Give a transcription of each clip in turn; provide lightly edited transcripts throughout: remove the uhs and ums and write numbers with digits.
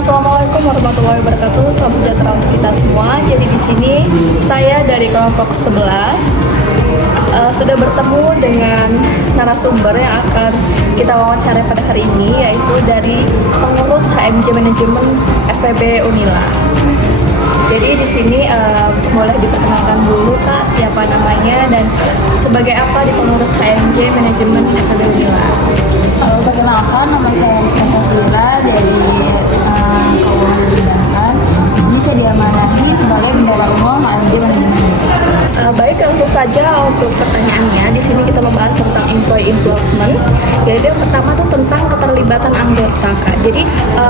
Assalamualaikum warahmatullahi wabarakatuh. Salam sejahtera untuk kita semua. Jadi di sini saya dari kelompok 11 sudah bertemu dengan narasumber yang akan kita wawancara pada hari ini, yaitu dari pengurus HMJ Manajemen FEB Unila. Jadi di sini boleh diperkenalkan dulu Kak, siapa namanya dan sebagai apa di pengurus HMJ Manajemen FEB Unila. Perkenalkan, nama saya Rizka Safira dari Keuangan Bidang. Di sini saya diamanahi sebagai bendahara umum HMJ Manajemen. Baik, langsung saja untuk pertanyaannya. Di sini kita membahas tentang employee involvement. Jadi yang pertama tuh tentang keterlibatan anggota Kak. Jadi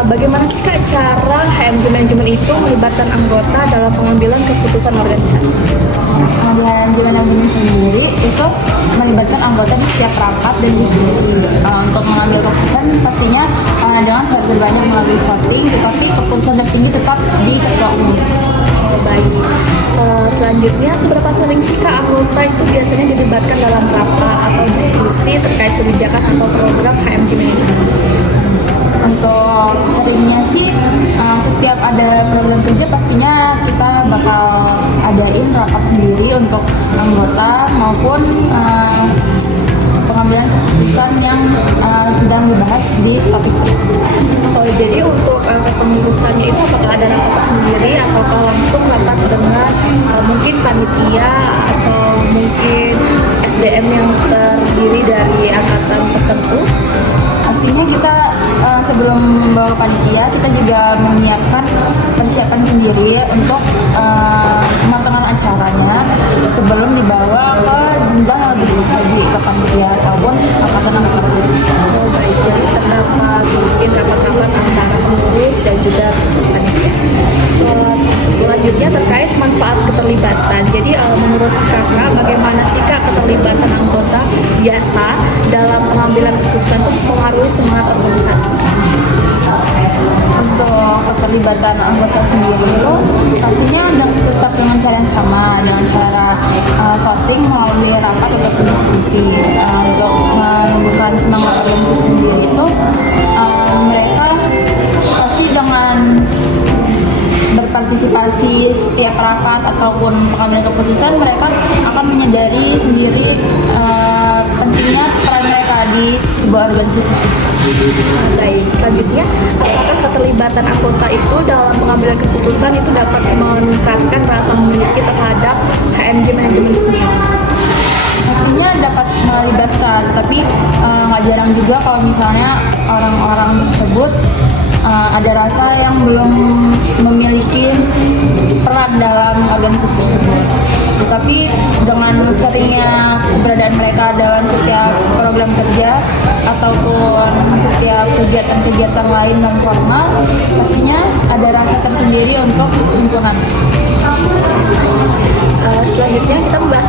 bagaimana sih Kak cara HMJ Manajemen itu melibatkan anggota dalam pengambilan keputusan organisasi? Di HMJ Manajemen sendiri itu melibatkan anggota di setiap rapat dan diskusi. Untuk mengambil keputusan pastinya dengan syarat banyak melalui voting, tetapi keputusan tertinggi tetap di ketua umum. Baik. Selanjutnya, seberapa sering sih Kak anggota itu biasanya dilibatkan dalam rapat atau diskusi terkait kebijakan atau program HMJ Manajemen? Untuk seringnya sih setiap ada program kerja pastinya kita bakal adain rapat sendiri untuk anggota maupun pengambilan keputusan yang sedang dibahas di topik. Oh, jadi untuk kepengurusannya itu apakah ada rapat sendiri ataukah langsung rapat dengan mungkin panitia atau mungkin SDM yang terdiri dari angkatan tertentu? Pastinya kita sebelum membawa panitia kita juga menyiapkan persiapan sendiri untuk pemotongan acaranya sebelum dibawa ke jenjang yang lebih luas lagi ke panitia ataupun angkatan-angkatan. Oh, baik, jadi terdapat mungkin rapat-rapat antara pengurus dan juga panitia. Selanjutnya terkait manfaat keterlibatan. Jadi menurut Kakak bagaimana sih Kak keterlibatan anggota biasa dalam pengambilan keputusan untuk mempengaruhi semangat organisasi? Untuk keterlibatan anggota sendiri itu pastinya tetap dengan cara yang sama, dengan cara voting melalui rapat atau diskusi. Untuk menumbuhkan semangat organisasi sendiri itu mereka pasti dengan berpartisipasi setiap rapat ataupun pengambilan keputusan, mereka akan menyadari sendiri pentingnya peran mereka di sebuah organisasi. Baik, selanjutnya apakah keterlibatan anggota itu dalam pengambilan keputusan itu dapat meningkatkan rasa memiliki terhadap HMJ Manajemen sendiri? Pastinya dapat melibatkan, tapi nggak jarang juga kalau misalnya orang-orang tersebut ada rasa yang belum memiliki peran dalam organisasi tersebut. Tetapi dengan seringnya keberadaan mereka dalam setiap program kerja ataupun setiap kegiatan-kegiatan lain non formal, pastinya ada rasa tersendiri untuk lingkungan. Selanjutnya kita membahas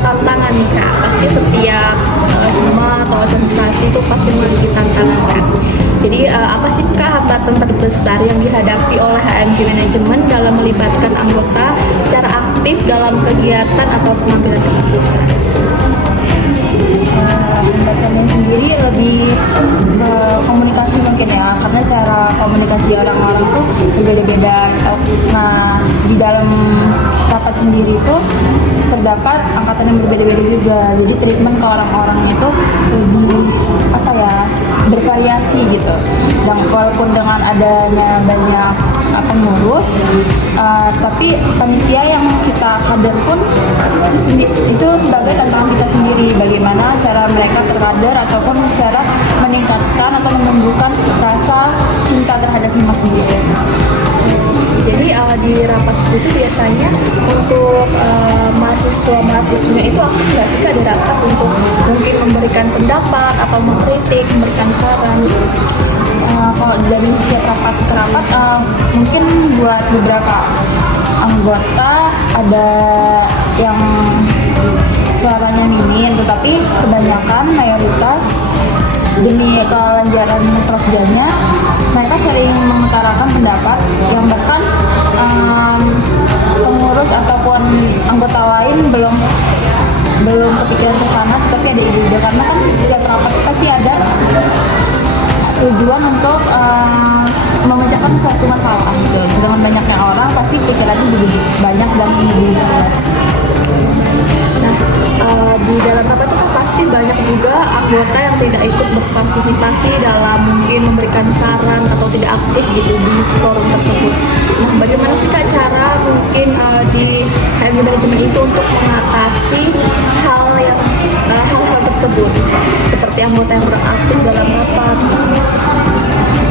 tantangan nih Kak. Pasti setiap hima atau organisasi itu pasti memiliki tantangan Kak. Jadi apa sih Kak hambatan terbesar yang dihadapi oleh HMJ Manajemen dalam melibatkan anggota secara aktif dalam kegiatan atau pengambilan keputusan? Hambatannya sendiri lebih ke komunikasi mungkin ya, karena cara komunikasi orang-orang tuh berbeda-beda. Nah, di dalam rapat sendiri itu terdapat angkatan yang berbeda-beda juga, jadi treatment ke orang-orang itu lebih bervariasi gitu. Dan walaupun dengan adanya banyak pengurus, tapi panitia yang kita kader pun itu sebagai tantangan kita sendiri, bagaimana cara mereka terkader ataupun cara meningkatkan atau menumbuhkan rasa cinta terhadap hima sendiri. Jadi di rapat itu biasanya untuk mahasiswa-mahasiswanya itu aktif nggak sih Kak di rapat untuk mungkin memberikan pendapat atau mengkritik, memberikan saran? Kalau dari setiap rapat ke rapat, mungkin buat beberapa anggota ada yang suaranya minim, tetapi kebanyakan mayoritas demi kelancaran kerjanya mereka sering mengutarakan pendapat yang bahkan pengurus ataupun anggota lain belum kepikiran ke sana, tapi ada ide-ide karena kan setiap rapat pasti ada tujuan untuk memecahkan suatu masalah gitu. Dengan banyaknya orang pasti pikirannya juga banyak dan lebih jelas. Nah, di dalam rapat itu kan pasti banyak juga anggota yang tidak ikut berpartisipasi dalam mungkin memberikan saran atau tidak aktif gitu di forum tersebut. Nah, bagaimana sih Kak cara mungkin di HMJ manajemen itu untuk mengatasi hal-hal tersebut seperti anggota yang kurang aktif dalam rapat?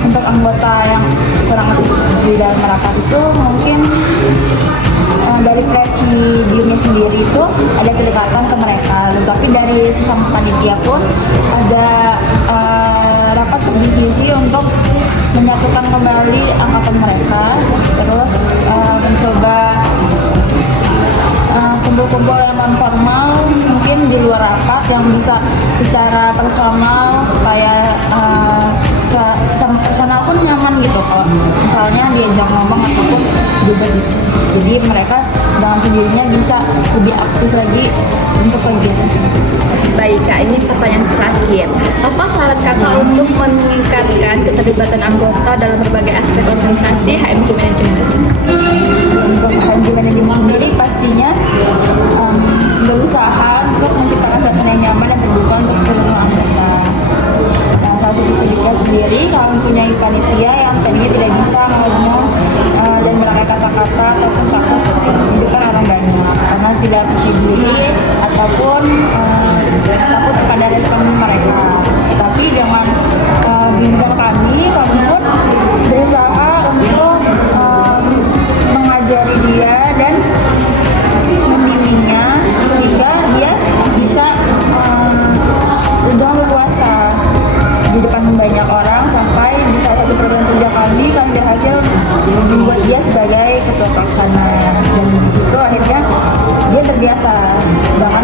Untuk anggota yang kurang aktif di dalam rapat itu mungkin dari presidiumnya sendiri itu ada kedekatan ke mereka, tapi dari sesama panitia pun ada rapat berdiskusi untuk menyatukan kembali angkatan mereka, terus mencoba kumpul-kumpul yang non formal mungkin di luar rapat yang bisa secara personal supaya secara personal pun nyaman gitu kalau misalnya diajak ngomong ataupun diajak diskusi, jadi mereka dengan sendirinya bisa lebih aktif lagi untuk kegiatan ini. Baik Kak, ini pertanyaan terakhir. Apa saran Kakak untuk meningkatkan keterlibatan anggota dalam berbagai aspek organisasi HMJ Manajemen? Untuk HMJ Manajemen sendiri pastinya berusaha untuk menciptakan suasana yang nyaman dan terbuka untuk seluruh anggota. Nah, salah satu cerita sendiri kalau mempunyai panitia yang tadinya tidak bisa ngomong dan merangkai kata-kata ataupun takut di depan orang banyak karena tidak percaya diri ataupun takut kepada respon mereka. Tapi dengan bimbingan kami pun berusaha untuk mengajari dia dan membimbingnya sehingga dia bisa udah leluasa di depan banyak orang sampai di salah satu program kerja kami berhasil membuat dia sebagai ketua pelaksana, dan di situ akhirnya dia terbiasa bahkan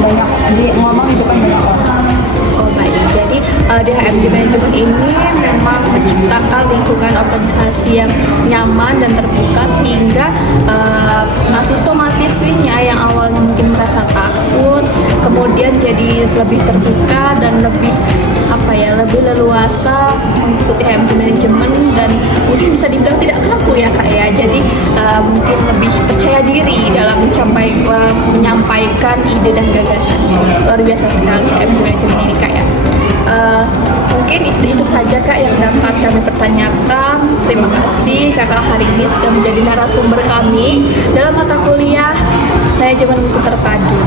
banyak dia ngomong di depan banyak orang. Oh baik, jadi di HMJ Manajemen ini memang menciptakan lingkungan organisasi yang nyaman dan terbuka sehingga mahasiswa-mahasiswinya yang awalnya mungkin merasa takut kemudian jadi lebih terbuka dan lebih lebih leluasa mengikuti HMJ Manajemen dan mungkin bisa dibilang tidak kaku ya Kak ya, jadi mungkin lebih percaya diri dalam menyampaikan ide dan gagasannya. Luar biasa sekali HMJ Manajemen ini Kak ya. Mungkin itu saja Kak yang dapat kami pertanyakan. Terima kasih Kakak hari ini sudah menjadi narasumber kami dalam mata kuliah Manajemen Mutu Terpadu.